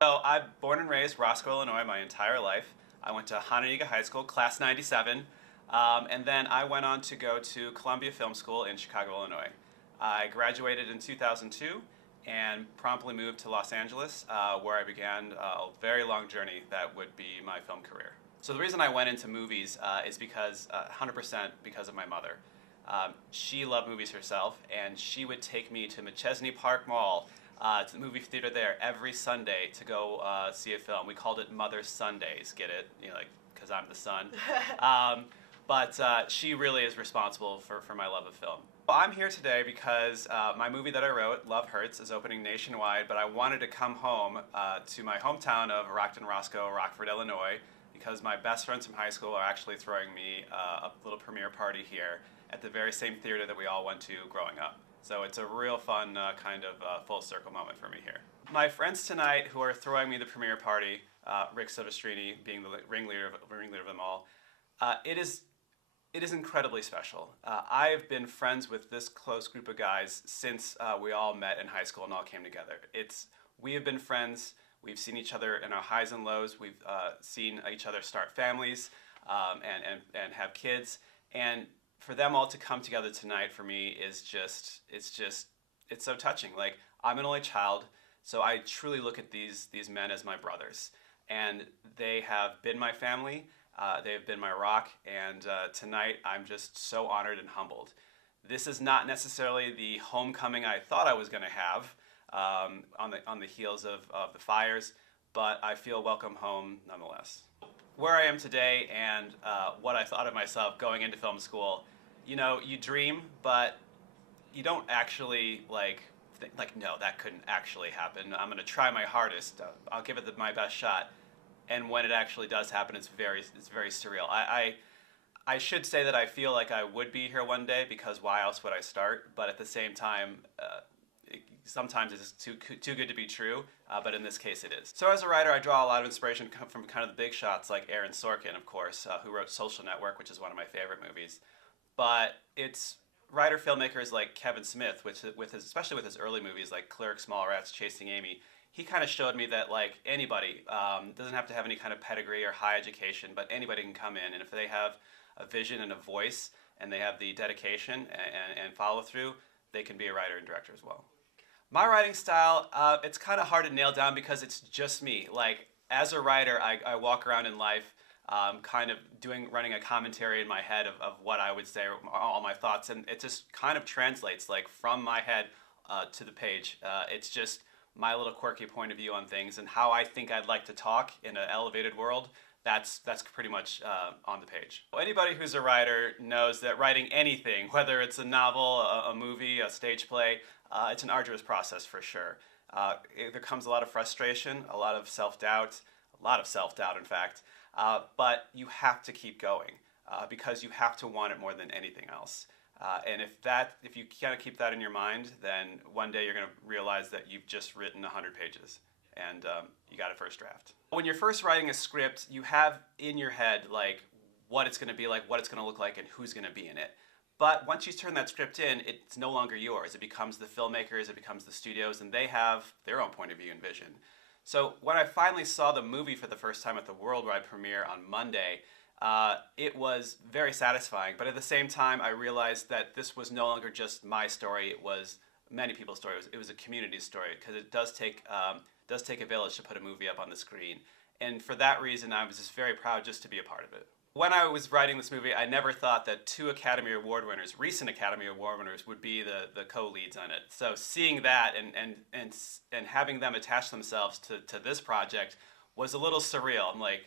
So I'm born and raised Roscoe, Illinois my entire life. I went to Hononegah High School, class 97, and then I went on to go to Columbia Film School in Chicago, Illinois. I graduated in 2002 and promptly moved to Los Angeles, where I began a very long journey that would be my film career. So the reason I went into movies is because, 100% because of my mother. She loved movies herself, and she would take me to McChesney Park Mall, to the movie theater there every Sunday to go see a film. We called it Mother Sundays. Get it? You know, like because I'm the son. But she really is responsible for my love of film. Well, I'm here today because my movie that I wrote, Love Hurts, is opening nationwide, but I wanted to come home to my hometown of Rockton, Roscoe, Rockford, Illinois, because my best friends from high school are actually throwing me a little premiere party here at the very same theater that we all went to growing up. So it's a real fun kind of full circle moment for me here. My friends tonight who are throwing me the premiere party, Rick Silvestrini being the ringleader of them all, it is incredibly special. I've been friends with this close group of guys since we all met in high school and all came together. We have been friends. We've seen each other in our highs and lows. We've seen each other start families and have kids. And for them all to come together tonight for me is it's so touching. Like, I'm an only child, so I truly look at these men as my brothers. And they have been my family. They've been my rock, and tonight I'm just so honored and humbled. This is not necessarily the homecoming I thought I was going to have on the heels of the fires, but I feel welcome home nonetheless. Where I am today and what I thought of myself going into film school, you know, you dream, but you don't actually no, that couldn't actually happen. I'm going to try my hardest. I'll give it my best shot. And when it actually does happen, it's very surreal. I should say that I feel like I would be here one day, because why else would I start? But at the same time, sometimes it's too good to be true, but in this case it is. So as a writer, I draw a lot of inspiration from kind of the big shots like Aaron Sorkin, of course, who wrote Social Network, which is one of my favorite movies. But it's writer-filmmakers like Kevin Smith, especially with his early movies like Clerks, Mallrats, Chasing Amy. He kind of showed me that, like, anybody doesn't have to have any kind of pedigree or high education, but anybody can come in, and if they have a vision and a voice, and they have the dedication and follow through, they can be a writer and director as well. My writing style, it's kind of hard to nail down because it's just me. Like, as a writer, I walk around in life kind of running a commentary in my head of what I would say, all my thoughts, and it just kind of translates, like, from my head to the page. It's just my little quirky point of view on things and how I think I'd like to talk in an elevated world. That's pretty much on the page. Anybody who's a writer knows that writing anything, whether it's a novel, a movie, a stage play, it's an arduous process for sure. There comes a lot of frustration, a lot of self-doubt, in fact, but you have to keep going because you have to want it more than anything else. And if you kind of keep that in your mind, then one day you're going to realize that you've just written 100 pages and you got a first draft. When you're first writing a script, you have in your head like what it's going to be like, what it's going to look like, and who's going to be in it. But once you turn that script in, it's no longer yours. It becomes the filmmakers, it becomes the studios, and they have their own point of view and vision. So when I finally saw the movie for the first time at the worldwide premiere on Monday, it was very satisfying, but at the same time I realized that this was no longer just my story, it was many people's story. It was a community story, because it does take a village to put a movie up on the screen. And for that reason, I was just very proud just to be a part of it. When I was writing this movie, I never thought that two Academy Award winners, recent Academy Award winners, would be the co-leads on it. So seeing that and having them attach themselves to this project was a little surreal. I'm like,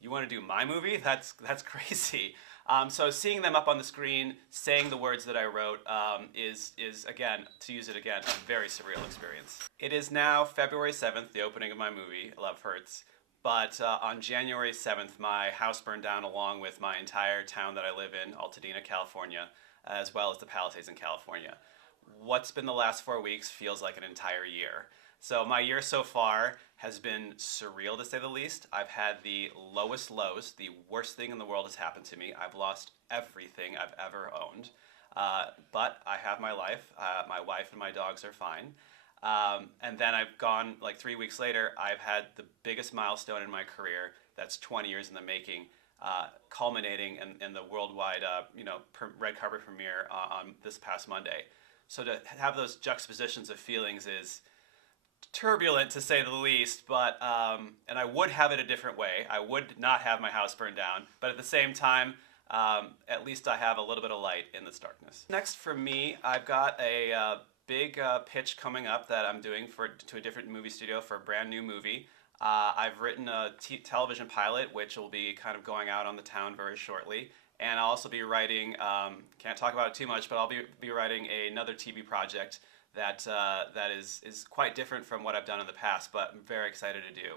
you want to do my movie? That's crazy. So seeing them up on the screen, saying the words that I wrote, is again, to use it again, a very surreal experience. It is now February 7th, the opening of my movie, Love Hurts. But on January 7th, my house burned down along with my entire town that I live in, Altadena, California, as well as the Palisades in California. What's been the last 4 weeks feels like an entire year. So my year so far has been surreal, to say the least. I've had the lowest lows. The worst thing in the world has happened to me. I've lost everything I've ever owned. But I have my life. My wife and my dogs are fine. And then I've gone, like 3 weeks later, I've had the biggest milestone in my career that's 20 years in the making, culminating in the worldwide, red carpet premiere on this past Monday. So to have those juxtapositions of feelings is turbulent to say the least, but and I would have it a different way. I would not have my house burned down, but at the same time, at least I have a little bit of light in this darkness. Next for me, I've got a big pitch coming up that I'm doing to a different movie studio for a brand new movie. I've written a television pilot, which will be kind of going out on the town very shortly. And I'll also be writing, can't talk about it too much, but I'll be writing another TV project that is quite different from what I've done in the past, but I'm very excited to do.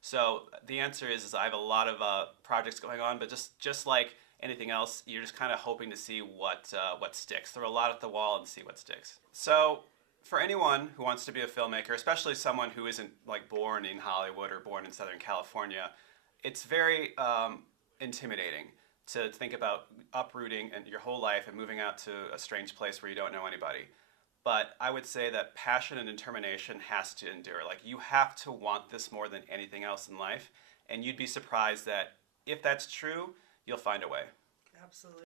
So the answer is I have a lot of projects going on, but just like anything else, you're just kind of hoping to see what sticks. Throw a lot at the wall and see what sticks. So for anyone who wants to be a filmmaker, especially someone who isn't like born in Hollywood or born in Southern California, it's very intimidating to think about uprooting and your whole life and moving out to a strange place where you don't know anybody. But I would say that passion and determination has to endure. Like, you have to want this more than anything else in life, and you'd be surprised that if that's true, you'll find a way. Absolutely.